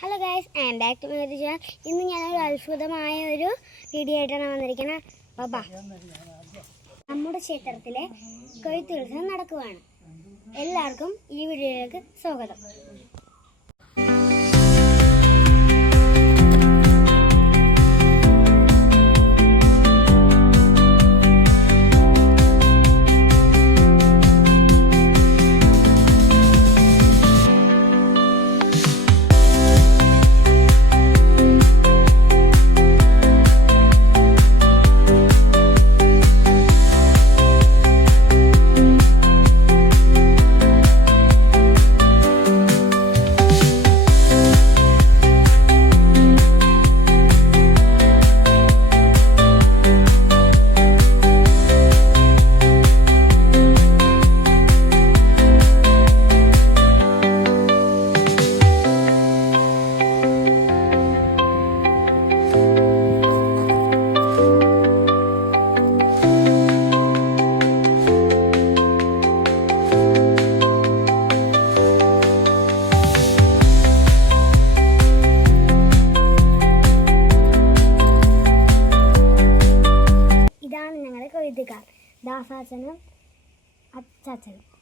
Hello guys, I am back to my channel. ഇന്ന് ഞാനൊരു അത്ഭുതമായ ഒരു വീഡിയോ ആയിട്ടാണ് വന്നിരിക്കുന്നത്. ബാബാ, നമ്മുടെ ക്ഷേത്രത്തിലെ കൊയ്ത്തുത്സവം നടക്കുവാണ്. എല്ലാവർക്കും ഈ വീഡിയോയിലേക്ക് സ്വാഗതം. ഇതാണ് ഞങ്ങളുടെ കൊയ്ത്തുകാർ, ദാസാച്ചനും അച്ചാച്ചനും.